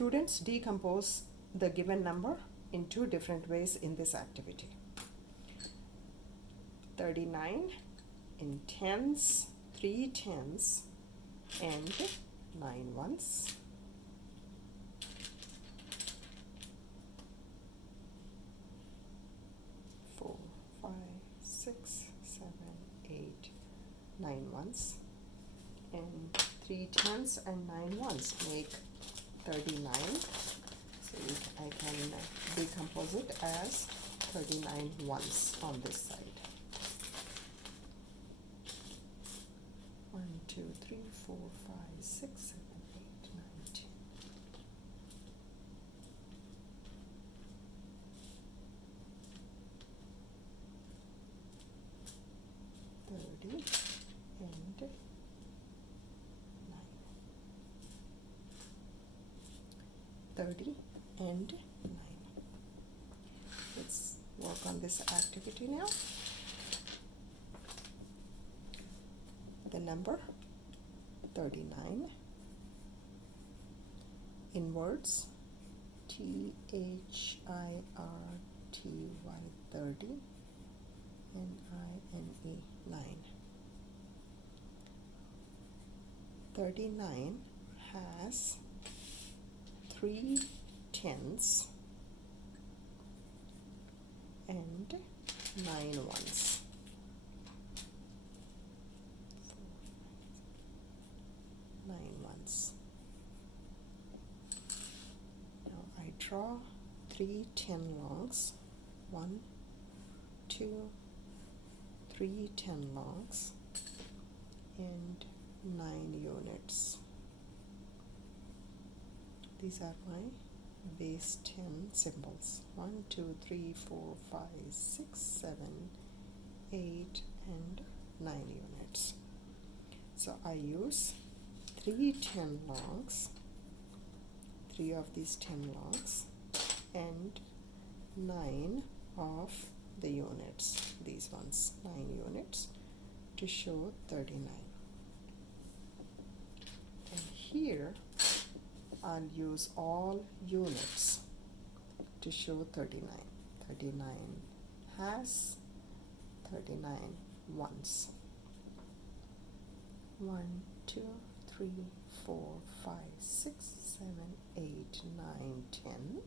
Students decompose the given number in two different ways in this activity. 39 in tens, 3 tens, and 9 ones. Four, 5, 6, 7, 8, 9 ones, and 3 tens and 9 ones make 39. So I can decompose it as 39 ones on this side. 1, 2, 3, 4, 5, 6, 7, 8, 9, 10. 30 and 9. 30 and 9. Let's work on this activity now. The number 39 in words THIRTY, 30, NINE 9. 39 has 3 tens and 9 ones. 9 ones. Now I draw 3 10 longs. 1, 2, 3 10 longs and 9 units. These are my base 10 symbols. 1, 2, 3, 4, 5, 6, 7, 8, and 9 units. So I use 3 10 longs, 3 of these 10 longs, and 9 of the units, these ones, 9 units, to show 39. And here I'll use all units to show 39. 39 has 39 ones. 1, 2, 3, 4, 5, 6, 7, 8, 9, 10,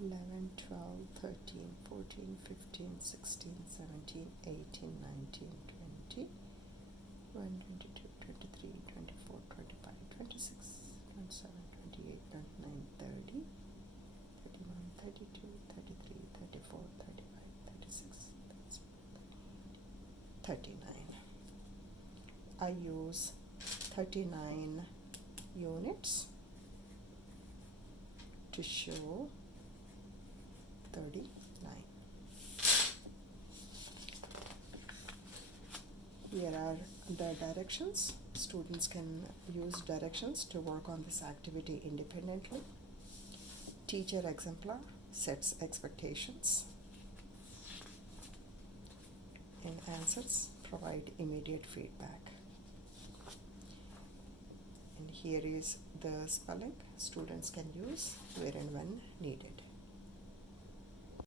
11, 12, 13, 14, 15, 16, 17, 18, 19, 20, 21, 22, 23, 24, 25, 26, 27, 28, 29, 30, 31, 32, 33, 34, 35, 36, 39. I use 39 units to show 39. Here are the directions. Students can use directions to work on this activity independently. Teacher exemplar sets expectations, and answers provide immediate feedback. And here is the spelling students can use where and when needed.